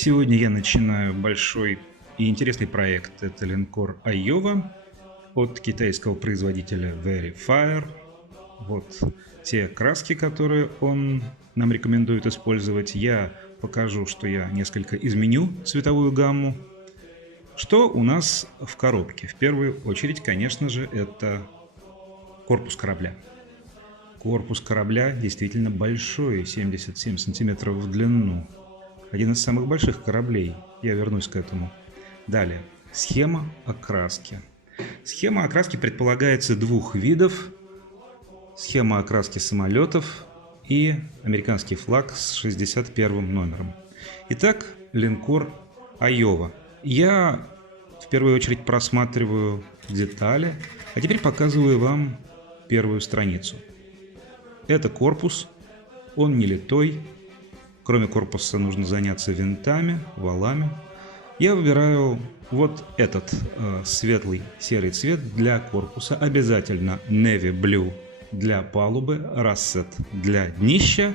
Сегодня я начинаю большой и интересный проект. Это линкор Айова от китайского производителя Verifier. Вот те краски, которые он нам рекомендует использовать. Я покажу, что я несколько изменю цветовую гамму. Что у нас в коробке? В первую очередь, конечно же, это корпус корабля. Корпус корабля действительно большой, 77 сантиметров в длину. Один из самых больших кораблей. Я вернусь к этому. Далее. Схема окраски. Схема окраски предполагается двух видов. Схема окраски самолетов и американский флаг с 61 номером. Итак, линкор Айова. Я в первую очередь просматриваю детали, а теперь показываю вам первую страницу. Это корпус, он не литой. Кроме корпуса нужно заняться винтами, валами. Я выбираю вот этот светлый серый цвет для корпуса. Обязательно Navy Blue для палубы, Russet для днища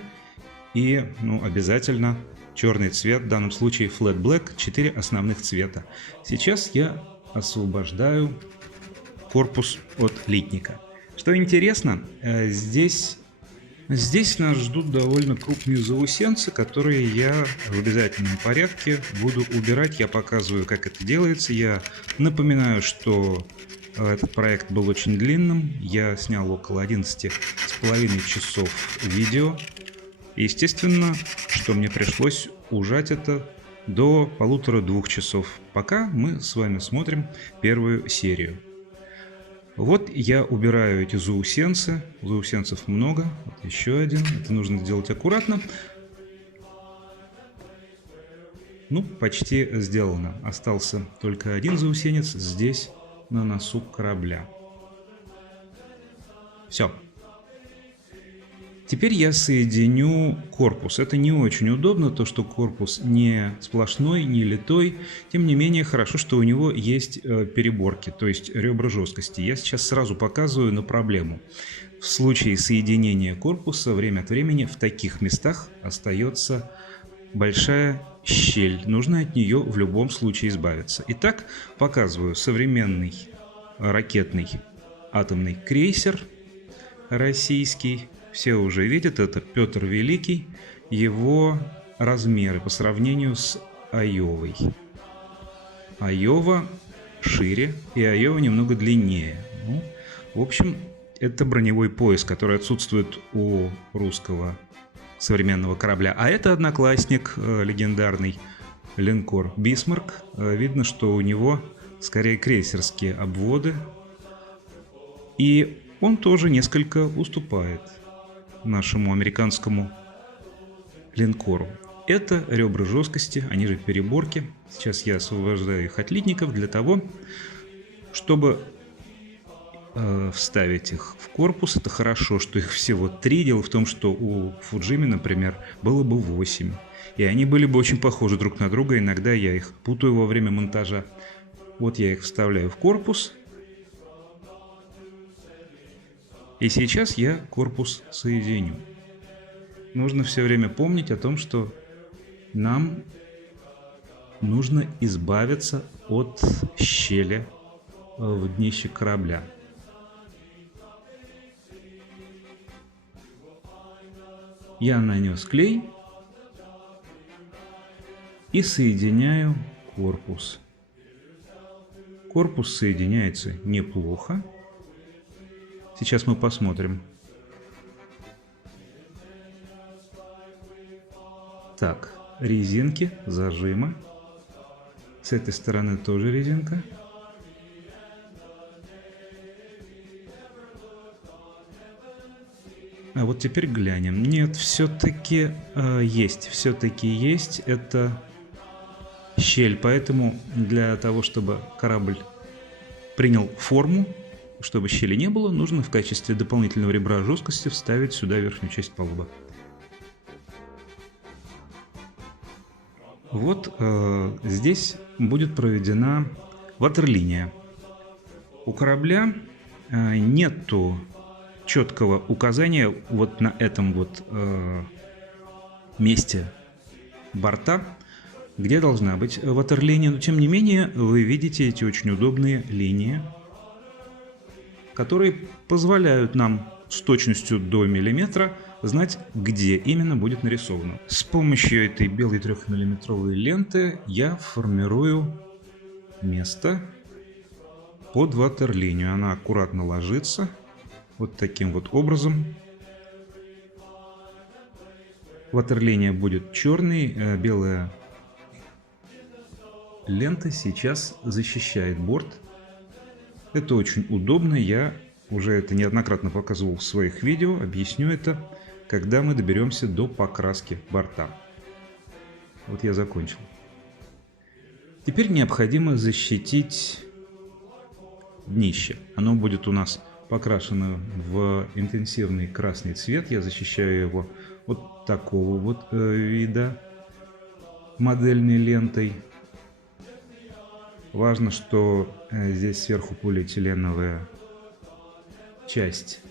и обязательно черный цвет, в данном случае Flat Black, 4 основных цвета. Сейчас я освобождаю корпус от литника. Что интересно, Здесь нас ждут довольно крупные заусенцы, которые я в обязательном порядке буду убирать. Я показываю, как это делается. Я напоминаю, что этот проект был очень длинным. Я снял около 11,5 часов видео. Естественно, что мне пришлось ужать это до 1,5-2 часов, пока мы с вами смотрим первую серию. Вот я убираю эти заусенцы. Заусенцев много. Вот еще один. Это нужно делать аккуратно. Почти сделано. Остался только один заусенец здесь, на носу корабля. Все. Теперь я соединю корпус. Это не очень удобно, то что корпус не сплошной, не литой. Тем не менее, хорошо, что у него есть переборки, то есть ребра жесткости. Я сейчас сразу показываю на проблему. В случае соединения корпуса время от времени в таких местах остается большая щель. Нужно от нее в любом случае избавиться. Итак, показываю современный ракетный атомный крейсер российский. Все уже видят, это Петр Великий, его размеры по сравнению с Айовой. Айова шире и Айова немного длиннее. В общем, это броневой пояс, который отсутствует у русского современного корабля. А это одноклассник, легендарный линкор Бисмарк. Видно, что у него скорее крейсерские обводы. И он тоже несколько уступает нашему американскому линкору. Это ребра жесткости, они же переборки. Сейчас я освобождаю их от литников для того, чтобы вставить их в корпус. Это хорошо, что их всего 3. Дело в том, что у Фуджими, например, было бы 8. И они были бы очень похожи друг на друга. Иногда я их путаю во время монтажа. Вот я их вставляю в корпус. И сейчас я корпус соединю. Нужно все время помнить о том, что нам нужно избавиться от щели в днище корабля. Я нанес клей и соединяю корпус. Корпус соединяется неплохо. Сейчас мы посмотрим. Так, резинки, зажимы. С этой стороны тоже резинка. А вот теперь глянем. Нет, все-таки есть. Все-таки есть. Это щель. Поэтому для того, чтобы корабль принял форму, чтобы щели не было, нужно в качестве дополнительного ребра жесткости вставить сюда верхнюю часть палубы. Вот здесь будет проведена ватерлиния. У корабля нету четкого указания вот на этом вот месте борта, где должна быть ватерлиния, но тем не менее вы видите эти очень удобные линии, которые позволяют нам с точностью до миллиметра знать, где именно будет нарисовано. С помощью этой белой 3-миллиметровой ленты я формирую место под ватерлинию. Она аккуратно ложится вот таким вот образом. Ватерлиния будет черной, белая лента сейчас защищает борт. Это очень удобно, я уже это неоднократно показывал в своих видео, объясню это, когда мы доберемся до покраски борта. Вот я закончил. Теперь необходимо защитить днище. Оно будет у нас покрашено в интенсивный красный цвет. Я защищаю его вот такого вот вида модельной лентой. Важно, что здесь сверху полиэтиленовая часть.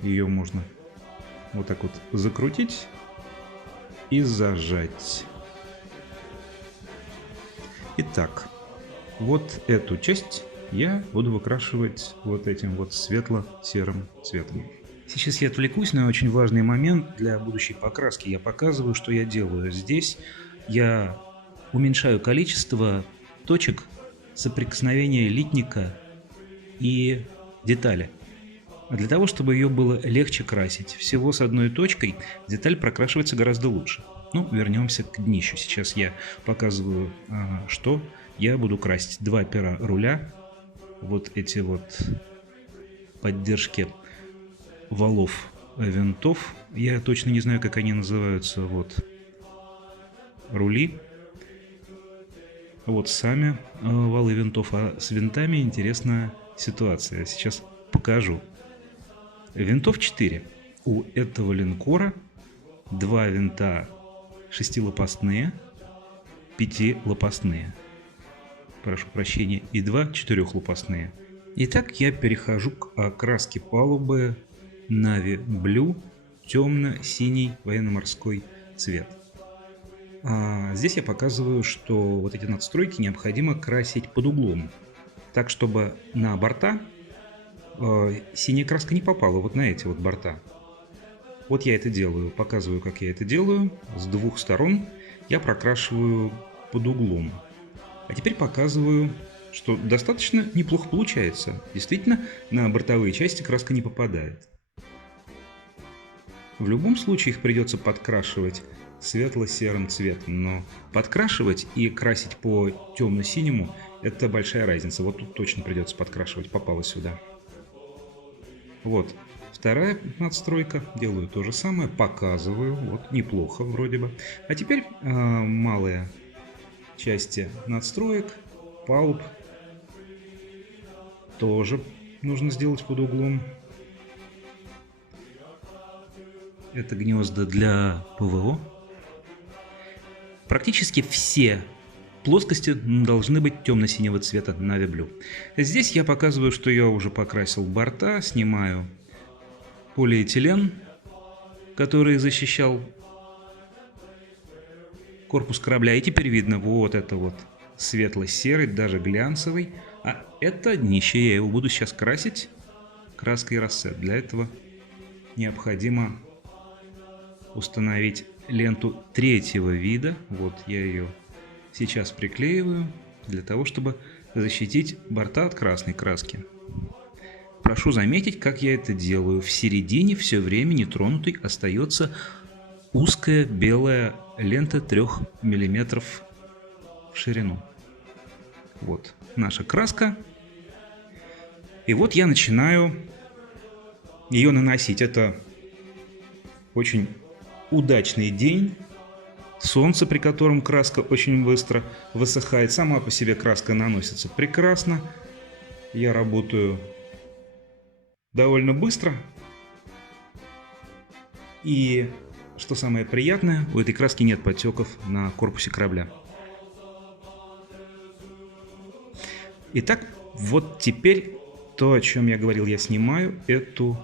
Ее можно вот так вот закрутить и зажать. Итак, вот эту часть я буду выкрашивать вот этим вот светло-серым цветом. Сейчас я отвлекусь на очень важный момент для будущей покраски. Я показываю, что я делаю. Здесь я уменьшаю количество точек соприкосновения литника и детали. Для того, чтобы ее было легче красить. Всего с одной точкой деталь прокрашивается гораздо лучше. Ну, вернемся к днищу. Сейчас я показываю, что я буду красить. Два пера руля. Вот эти вот поддержки валов винтов. Я точно не знаю, как они называются. Вот рули. Вот сами валы винтов. А с винтами интересная ситуация. Сейчас покажу. Винтов 4. У этого линкора 2 винта 6-лопастные, 5-лопастные. Прошу прощения. И 2 4-лопастные. Итак, я перехожу к окраске палубы Navy Blue, темно-синий военно-морской цвет. Здесь я показываю, что вот эти надстройки необходимо красить под углом, так чтобы на борта синяя краска не попала вот на эти вот борта. Вот я это делаю, показываю, как я это делаю. С двух сторон я прокрашиваю под углом. А теперь показываю, что достаточно неплохо получается. Действительно, на бортовые части краска не попадает. В любом случае их придется подкрашивать светло-серым цветом, но подкрашивать и красить по темно-синему – это большая разница. Вот тут точно придется подкрашивать, попало сюда. Вот вторая надстройка, делаю то же самое, показываю, вот неплохо вроде бы. А теперь малые части надстроек, палуб тоже нужно сделать под углом. Это гнезда для ПВО. Практически все плоскости должны быть темно-синего цвета Navy Blue. Здесь я показываю, что я уже покрасил борта, снимаю полиэтилен, который защищал корпус корабля. И теперь видно вот это вот светло-серый, даже глянцевый. А это днище, я его буду сейчас красить краской рассет. Для этого необходимо установить ленту третьего вида. Вот я ее сейчас приклеиваю для того, чтобы защитить борта от красной краски. Прошу заметить, как я это делаю. В середине все время нетронутой остается узкая белая лента 3 мм в ширину. Вот наша краска. И вот я начинаю ее наносить. Это очень удачный день. Солнце, при котором краска очень быстро высыхает. Сама по себе краска наносится прекрасно. Я работаю довольно быстро. И, что самое приятное, у этой краски нет подтеков на корпусе корабля. Итак, вот теперь то, о чем я говорил, я снимаю эту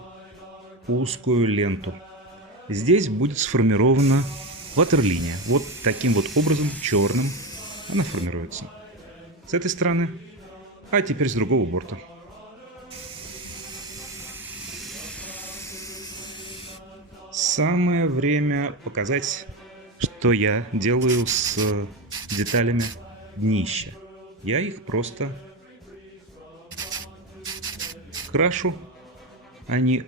узкую ленту. Здесь будет сформирована ватерлиния. Вот таким вот образом, черным, она формируется. С этой стороны, а теперь с другого борта. Самое время показать, что я делаю с деталями днища. Я их просто крашу. Они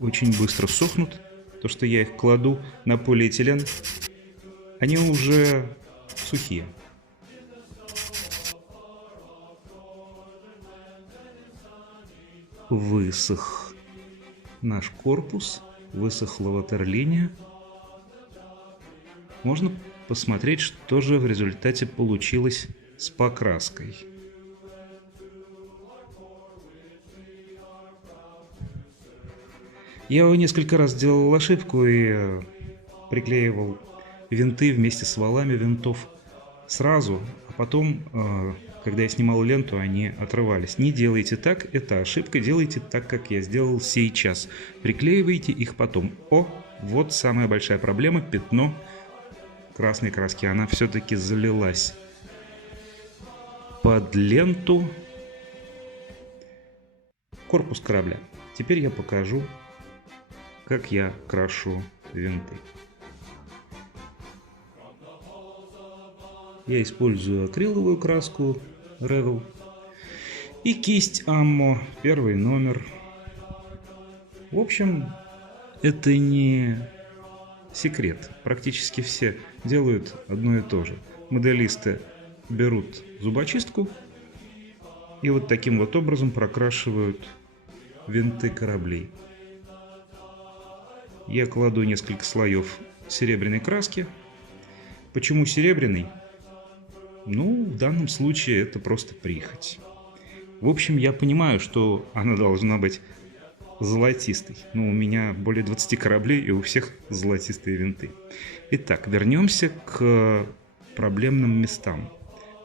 очень быстро сохнут. То, что я их кладу на полиэтилен, они уже сухие. Высох наш корпус, высохла ватерлиния. Можно посмотреть, что же в результате получилось с покраской. Я несколько раз делал ошибку и приклеивал винты вместе с валами винтов сразу, а потом, когда я снимал ленту, они отрывались. Не делайте так, это ошибка, делайте так, как я сделал сейчас. Приклеивайте их потом. О, вот самая большая проблема, пятно красной краски, она все-таки залилась под ленту корпус корабля. Теперь я покажу, как я крашу винты. Я использую акриловую краску Revell и кисть Ammo, первый номер. В общем, это не секрет. Практически все делают одно и то же. Моделисты берут зубочистку и вот таким вот образом прокрашивают винты кораблей. Я кладу несколько слоев серебряной краски. Почему серебряный? Ну, в данном случае это просто прихоть. В общем, я понимаю, что она должна быть золотистой. Но у меня более 20 кораблей, и у всех золотистые винты. Итак, вернемся к проблемным местам.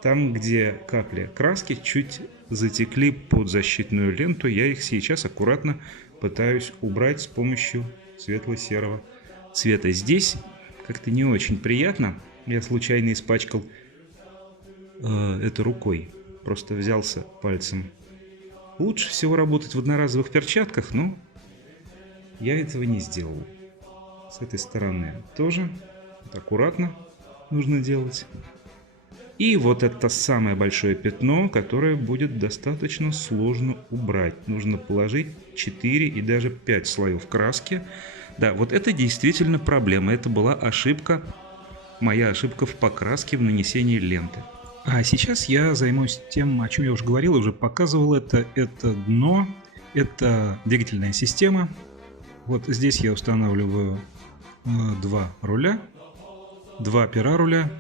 Там, где капли краски чуть затекли под защитную ленту, я их сейчас аккуратно пытаюсь убрать с помощью светло-серого цвета. Здесь как-то не очень приятно. Я случайно испачкал это рукой. Просто взялся пальцем. Лучше всего работать в одноразовых перчатках, но я этого не сделал. С этой стороны тоже вот аккуратно нужно делать. И вот это самое большое пятно, которое будет достаточно сложно убрать. Нужно положить 4 и даже 5 слоев краски. Да, вот это действительно проблема. Это была ошибка, моя ошибка в покраске, в нанесении ленты. А сейчас я займусь тем, о чем я уже говорил, уже показывал это. Это дно, это двигательная система. Вот здесь я устанавливаю 2 руля, 2 пера руля.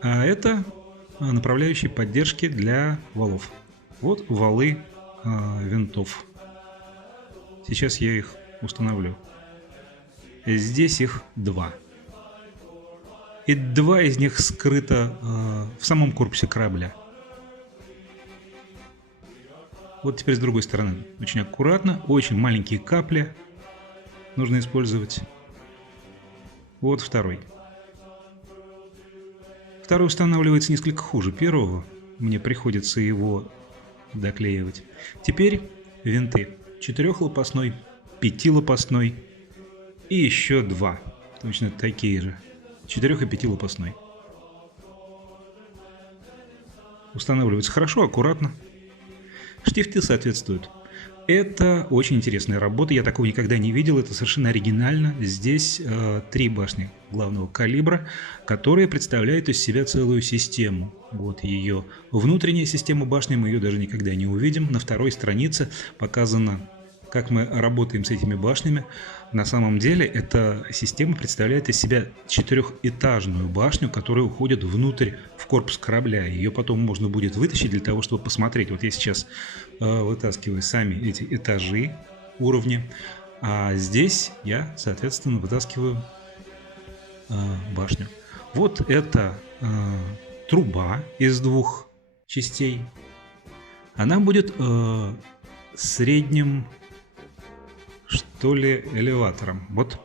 А это направляющие поддержки для валов. Вот валы винтов. Сейчас я их установлю. Здесь их 2. И 2 из них скрыто в самом корпусе корабля. Вот теперь с другой стороны. Очень аккуратно, очень маленькие капли нужно использовать. Вот второй. Второй устанавливается несколько хуже первого. Мне приходится его доклеивать. Теперь винты. 4-лопастной, 5-лопастной и еще 2. Точно такие же. 4- и 5-лопастной. Устанавливается хорошо, аккуратно. Штифты соответствуют. Это очень интересная работа, я такого никогда не видел, это совершенно оригинально. Здесь 3 башни главного калибра, которые представляют из себя целую систему. Вот ее внутренняя система башни, мы ее даже никогда не увидим. На второй странице показано, как мы работаем с этими башнями. На самом деле эта система представляет из себя 4-этажную башню, которая уходит внутрь в корпус корабля. Ее потом можно будет вытащить для того, чтобы посмотреть. Вот я сейчас вытаскиваю сами эти этажи, уровни, а здесь я, соответственно, вытаскиваю башню. Вот это труба из 2 частей. Она будет средним, что ли, элеватором. Вот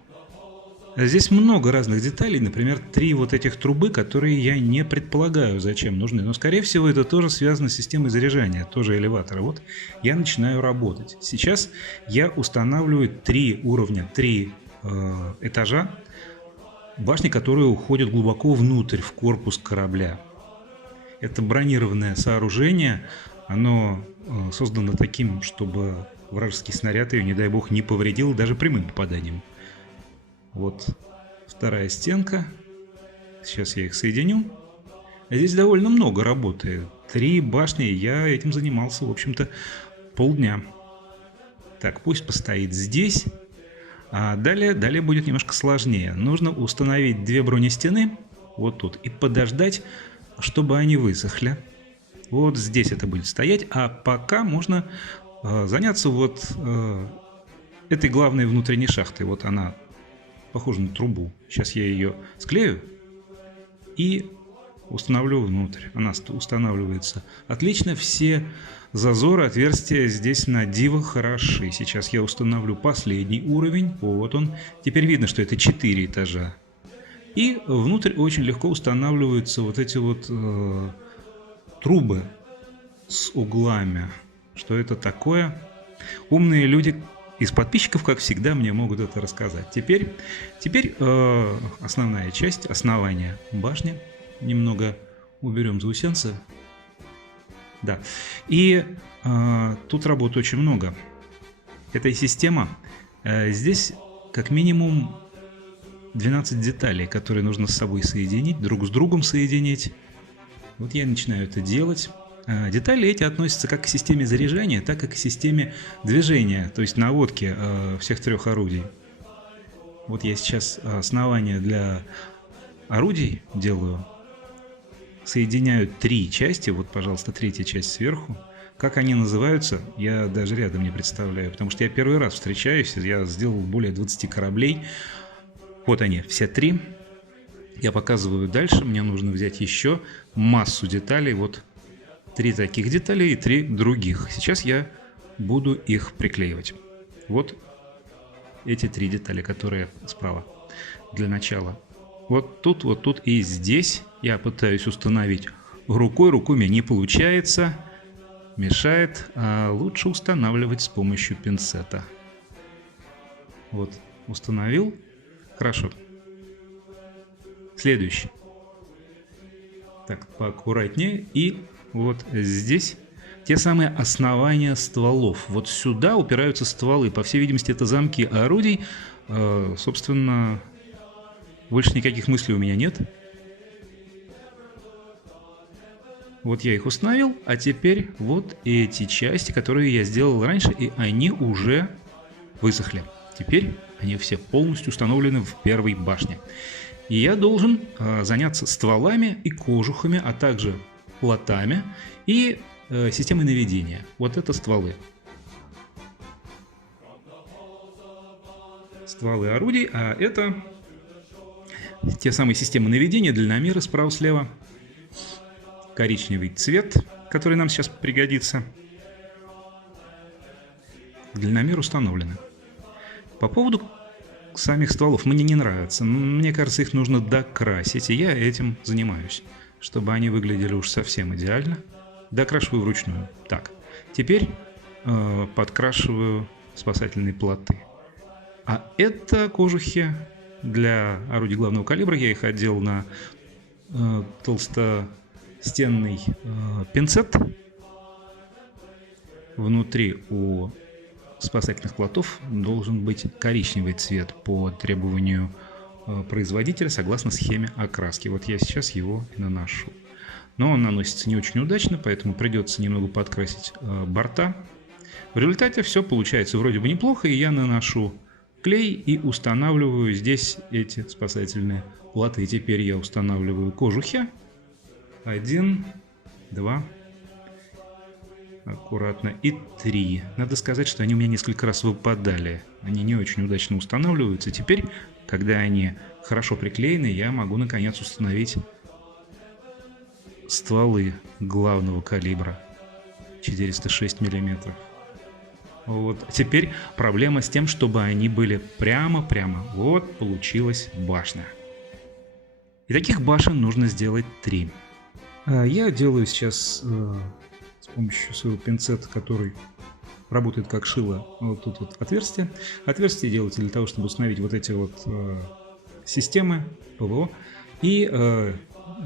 Здесь много разных деталей, например, 3 вот этих трубы, которые я не предполагаю, зачем нужны. Но, скорее всего, это тоже связано с системой заряжания, тоже элеватора. Вот я начинаю работать. Сейчас я устанавливаю 3 уровня, 3 этажа башни, которые уходят глубоко внутрь, в корпус корабля. Это бронированное сооружение, оно создано таким, чтобы вражеский снаряд ее, не дай бог, не повредил даже прямым попаданием. Вот вторая стенка. Сейчас я их соединю. Здесь довольно много работы. 3 башни, я этим занимался, в общем-то, полдня. Так, пусть постоит здесь. А далее будет немножко сложнее. Нужно установить 2 бронестены вот тут и подождать, чтобы они высохли. Вот здесь это будет стоять. А пока можно заняться вот этой главной внутренней шахтой. Вот она похожа на трубу. Сейчас я ее склею и установлю внутрь. Она устанавливается отлично. Все зазоры, отверстия здесь на диво хороши. Сейчас я установлю последний уровень. Вот он. Теперь видно, что это 4 этажа. И внутрь очень легко устанавливаются вот эти вот трубы с углами. Что это такое? Умные люди из подписчиков, как всегда, мне могут это рассказать. Теперь основная часть, основание башни. Немного уберем заусенца. Да. И тут работы очень много. Эта система. Здесь как минимум 12 деталей, которые нужно с собой соединить, друг с другом соединить. Вот я начинаю это делать. Детали эти относятся как к системе заряжания, так и к системе движения, то есть наводки всех 3 орудий. Вот я сейчас основание для орудий делаю. Соединяю 3 части. Вот, пожалуйста, 3-я часть сверху. Как они называются, я даже рядом не представляю, потому что я первый раз встречаюсь, я сделал более 20 кораблей. Вот они, все 3. Я показываю дальше, мне нужно взять еще массу деталей. Вот 3 таких деталей и 3 других. Сейчас я буду их приклеивать. Вот эти 3 детали, которые справа. Для начала. Вот тут и здесь я пытаюсь установить рукой. Рукой у меня не получается. Мешает. А лучше устанавливать с помощью пинцета. Вот, установил. Хорошо. Следующий. Так, поаккуратнее. И вот здесь те самые основания стволов. Вот сюда упираются стволы. По всей видимости, это замки орудий. Собственно, больше никаких мыслей у меня нет. Вот я их установил. А теперь вот эти части, которые я сделал раньше, и они уже высохли. Теперь они все полностью установлены в первой башне. И я должен заняться стволами и кожухами, а также плотами и системой наведения. Вот это стволы. Стволы орудий, а это те самые системы наведения, дальномеры справа-слева. Коричневый цвет, который нам сейчас пригодится. Дальномер установлены. По поводу самих стволов мне не нравится. Мне кажется, их нужно докрасить, и я этим занимаюсь, чтобы они выглядели уж совсем идеально. Докрашиваю вручную. Так, теперь подкрашиваю спасательные плоты. А это кожухи для орудий главного калибра. Я их отделал на толстостенный пинцет. Внутри у спасательных плотов должен быть коричневый цвет по требованию производителя согласно схеме окраски. Вот я сейчас его и наношу. Но он наносится не очень удачно, поэтому придется немного подкрасить борта. В результате все получается вроде бы неплохо, и я наношу клей и устанавливаю здесь эти спасательные плоты. Теперь я устанавливаю кожухи. 1, 2, аккуратно, и 3. Надо сказать, что они у меня несколько раз выпадали. Они не очень удачно устанавливаются. Теперь, когда они хорошо приклеены, я могу наконец установить стволы главного калибра 406 мм. Вот. Теперь проблема с тем, чтобы они были прямо-прямо. Вот получилась башня. И таких башен нужно сделать 3. Я делаю сейчас с помощью своего пинцета, который работает как шило, вот тут вот отверстие. Отверстие делается для того, чтобы установить вот эти вот системы ПВО и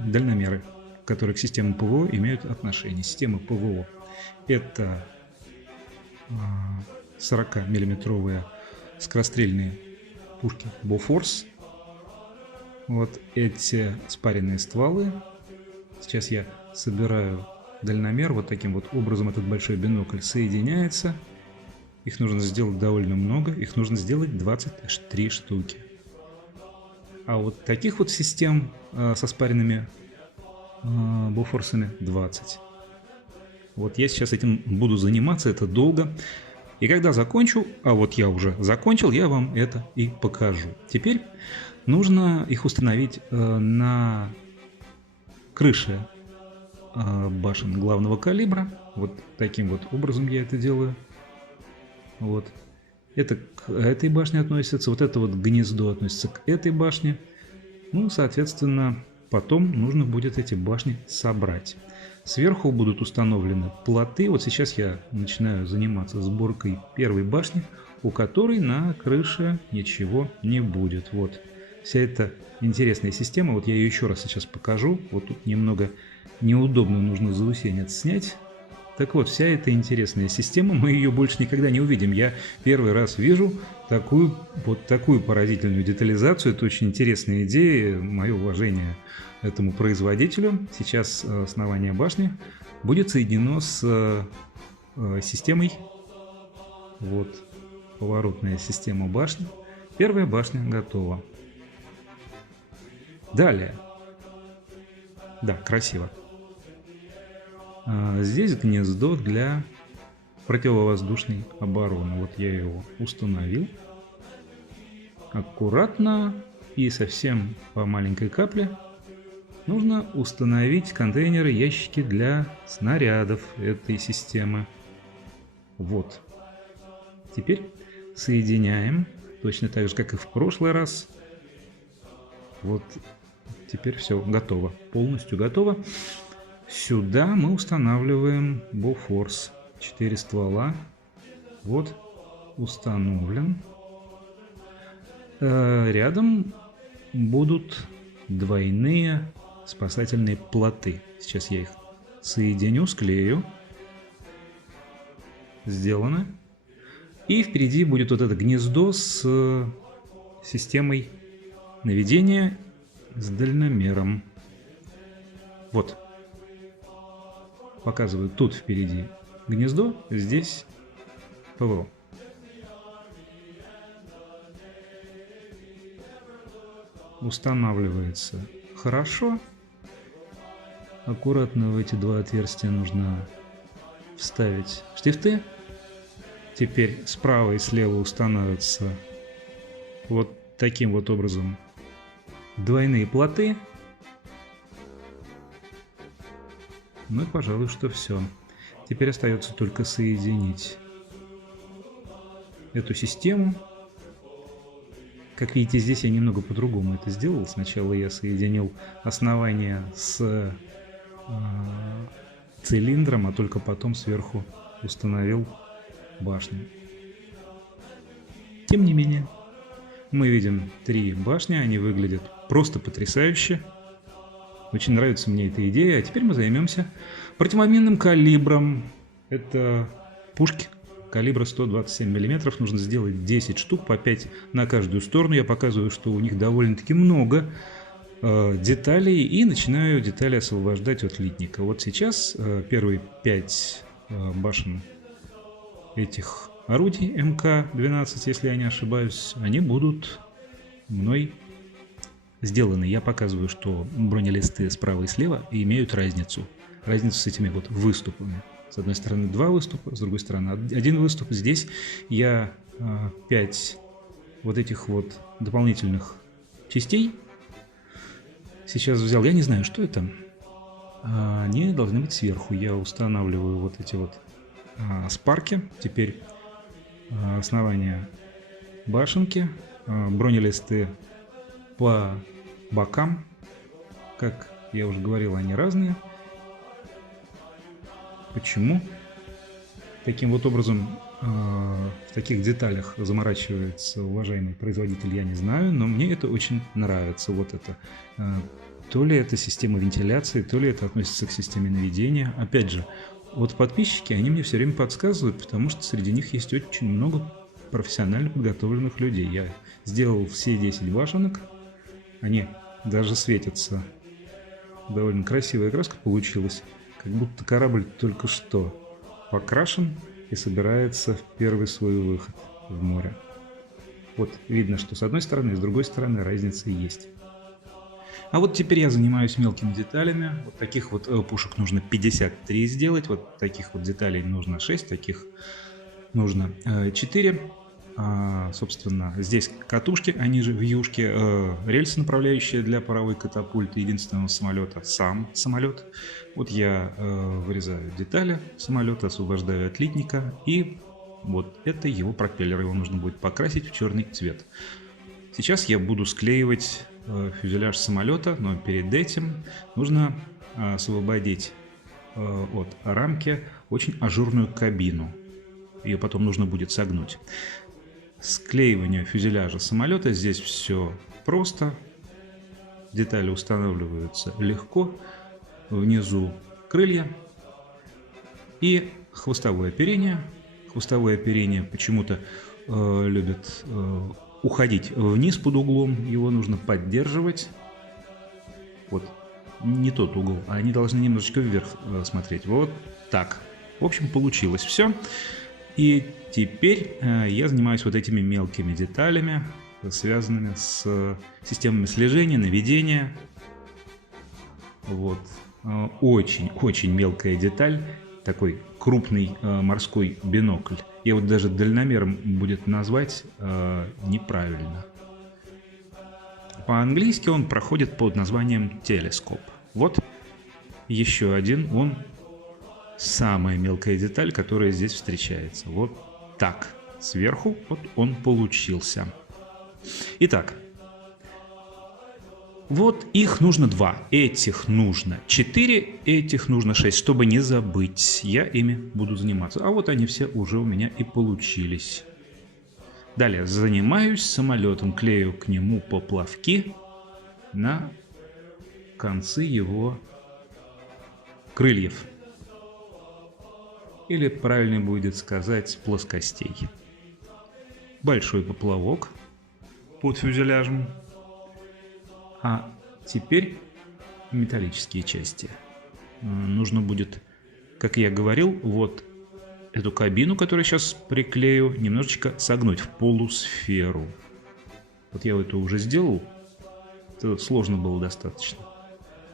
дальномеры, которые к системе ПВО имеют отношение. Система ПВО — это 40-миллиметровые скорострельные пушки Bofors. Вот эти спаренные стволы. Сейчас я собираю дальномер. Вот таким вот образом этот большой бинокль соединяется. Их нужно сделать довольно много. Их нужно сделать 23 штуки. А вот таких вот систем со спаренными Бофорсами 20. Вот я сейчас этим буду заниматься, это долго. И когда закончу, а вот я уже закончил, я вам это и покажу. Теперь нужно их установить на крыше башен главного калибра. Вот таким вот образом я это делаю. Вот. Это к этой башне относится, вот это вот гнездо относится к этой башне. Ну, соответственно, потом нужно будет эти башни собрать. Сверху будут установлены плоты. Вот сейчас я начинаю заниматься сборкой первой башни, у которой на крыше ничего не будет. Вот вся эта интересная система. Вот я ее еще раз сейчас покажу. Вот тут немного неудобно, нужно заусенец снять. Так вот, вся эта интересная система, мы ее больше никогда не увидим. Я первый раз вижу такую поразительную детализацию. Это очень интересная идея. Мое уважение этому производителю. Сейчас основание башни будет соединено с системой. Вот, поворотная система башни. Первая башня готова. Далее. Да, красиво. Здесь гнездо для противовоздушной обороны. Вот я его установил. Аккуратно и совсем по маленькой капле нужно установить контейнеры, ящики для снарядов этой системы. Вот. Теперь соединяем точно так же, как и в прошлый раз. Вот теперь все готово, полностью готово. Сюда мы устанавливаем Bofors. 4 ствола. Вот, установлен. Рядом будут двойные спасательные плоты. Сейчас я их соединю, склею. Сделано. И впереди будет вот это гнездо с системой наведения с дальномером. Вот. Показываю, тут впереди гнездо, здесь ПВО. Устанавливается хорошо. Аккуратно в эти два отверстия нужно вставить штифты. Теперь справа и слева устанавливаются вот таким вот образом двойные плоты. Ну и, пожалуй, что все. Теперь остается только соединить эту систему. Как видите, здесь я немного по-другому это сделал. Сначала я соединил основание с цилиндром, а только потом сверху установил башню. Тем не менее, мы видим 3 башни, они выглядят просто потрясающе. Очень нравится мне эта идея. А теперь мы займемся противоминным калибром. Это пушки калибра 127 мм. Нужно сделать 10 штук, по 5 на каждую сторону. Я показываю, что у них довольно-таки много деталей. И начинаю детали освобождать от литника. Вот сейчас первые 5 башен этих орудий МК-12, если я не ошибаюсь, они будут мной сделаны. Я показываю, что бронелисты справа и слева имеют разницу. Разницу с этими вот выступами. С одной стороны 2 выступа, с другой стороны 1 выступ. Здесь я 5 вот этих вот дополнительных частей сейчас взял. Я не знаю, что это. Они должны быть сверху. Я устанавливаю вот эти вот спарки. Теперь основание башенки, бронелисты по бокам. Как я уже говорил, они разные. Почему таким вот образом в таких деталях заморачивается уважаемый производитель, я не знаю, но мне это очень нравится. Вот это. То ли это система вентиляции, то ли это относится к системе наведения. Опять же, вот подписчики, они мне все время подсказывают, потому что среди них есть очень много профессионально подготовленных людей. Я сделал все 10 башенок, они даже светятся. Довольно красивая краска получилась, как будто корабль только что покрашен и собирается в первый свой выход в море. Вот видно, что с одной стороны и с другой стороны разница есть. А вот теперь я занимаюсь мелкими деталями. Вот таких вот пушек нужно 53 сделать, вот таких вот деталей нужно 6, таких нужно 4. Собственно, здесь катушки, они же вьюшки, рельсы, направляющие для паровой катапульты единственного самолета, сам самолет. Вот я вырезаю детали самолета, освобождаю от литника, и вот это его пропеллер, его нужно будет покрасить в черный цвет. Сейчас я буду склеивать фюзеляж самолета, но перед этим нужно освободить от рамки очень ажурную кабину. Ее потом нужно будет согнуть. Склеивание фюзеляжа самолета здесь все просто. Детали устанавливаются легко. Внизу крылья и хвостовое оперение. Хвостовое оперение почему-то любит уходить вниз под углом. Его нужно поддерживать. Вот, не тот угол, а они должны немножечко вверх смотреть. Вот так. В общем, получилось все. И теперь я занимаюсь вот этими мелкими деталями, связанными с системами слежения, наведения. Вот. Очень мелкая деталь, такой крупный морской бинокль. Я вот даже дальномером будет назвать неправильно. По-английски он проходит под названием телескоп. Вот еще один, он самая мелкая деталь, которая здесь встречается. Вот так. Сверху вот он получился. Итак. Вот их нужно 2. Этих нужно 4. Этих нужно 6. Чтобы не забыть, я ими буду заниматься. А вот они все уже у меня и получились. Далее занимаюсь самолетом. Клею к нему поплавки на концы его крыльев. Или правильно будет сказать плоскостей. Большой поплавок под фюзеляжем. А теперь металлические части. Нужно будет, как я говорил, вот эту кабину, которую сейчас приклею, немножечко согнуть в полусферу. Вот я это уже сделал. Это сложно было достаточно.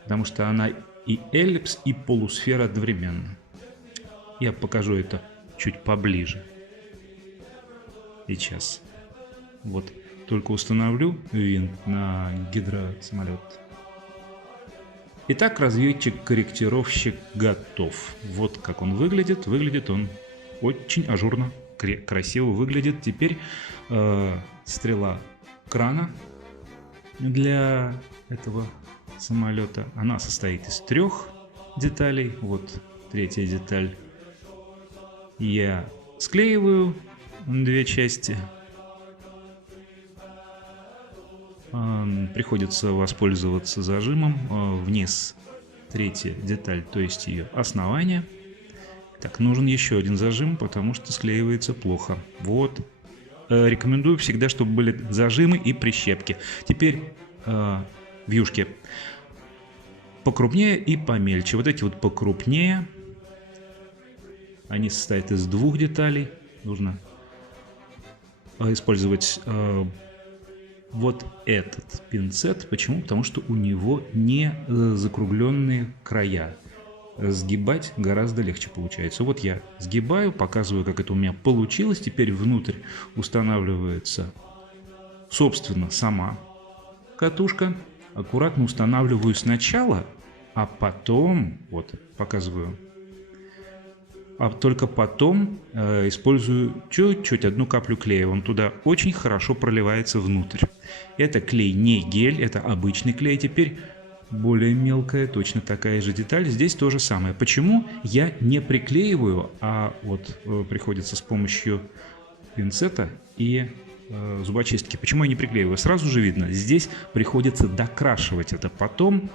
Потому что она и эллипс, и полусфера одновременно. Я покажу это чуть поближе. Сейчас. Вот. Только установлю винт на гидросамолет. Итак, разведчик-корректировщик готов. Вот как он выглядит. Выглядит он очень ажурно, красиво выглядит. Теперь стрела крана для этого самолета. Она состоит из 3 деталей. Вот 3-я деталь. Я склеиваю 2 части. Приходится воспользоваться зажимом. Вниз 3-я деталь, то есть ее основание. Так, нужен еще один зажим, потому что склеивается плохо. Вот. Рекомендую всегда, чтобы были зажимы и прищепки. Теперь вьюшки покрупнее и помельче. Вот эти вот покрупнее. Они состоят из 2 деталей. Нужно использовать вот этот пинцет. Почему? Потому что у него не закругленные края. Сгибать гораздо легче получается. Вот я сгибаю, показываю, как это у меня получилось. Теперь внутрь устанавливается, собственно, сама катушка. Аккуратно устанавливаю сначала, а потом, вот, показываю, а только потом использую чуть-чуть, одну каплю клея. Он туда очень хорошо проливается внутрь. Это клей не гель, это обычный клей. Теперь более мелкая, точно такая же деталь. Здесь то же самое. Почему я не приклеиваю, а вот приходится с помощью пинцета и зубочистки. Почему я не приклеиваю? Сразу же видно, здесь приходится докрашивать это. Потом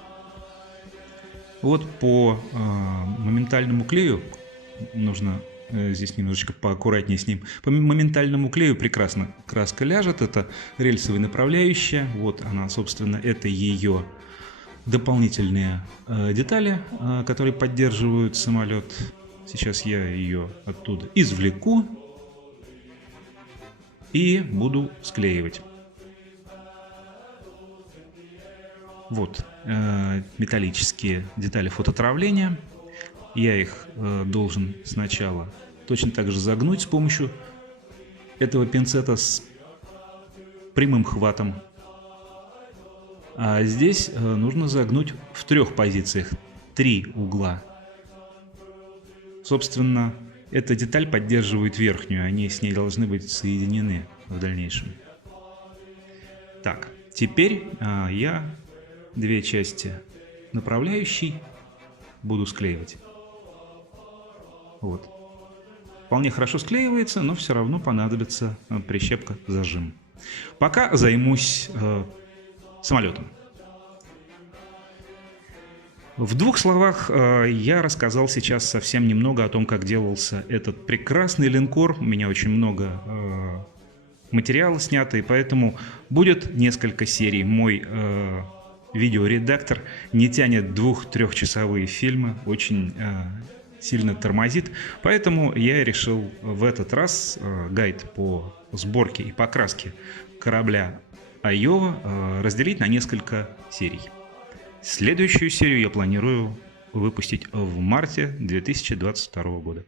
вот по моментальному клею нужно здесь немножечко поаккуратнее с ним. По моментальному клею прекрасно краска ляжет. Это рельсовая направляющая. Вот она, собственно, это ее дополнительные детали, которые поддерживают самолет. Сейчас я ее оттуда извлеку и буду склеивать. Вот металлические детали фототравления. Я их должен сначала точно так же загнуть с помощью этого пинцета с прямым хватом. А здесь нужно загнуть в 3 позициях, 3 угла. Собственно, эта деталь поддерживает верхнюю, они с ней должны быть соединены в дальнейшем. Так, теперь я 2 части направляющей буду склеивать. Вот. Вполне хорошо склеивается, но все равно понадобится прищепка, зажим. Пока займусь самолетом. В 2 словах я рассказал сейчас совсем немного о том, как делался этот прекрасный линкор. У меня очень много материала снято, и поэтому будет несколько серий. Мой видеоредактор не тянет 2-3-часовые фильмы, очень сильно тормозит. Поэтому я решил в этот раз гайд по сборке и покраске корабля Айова разделить на несколько серий. Следующую серию я планирую выпустить в марте 2022 года.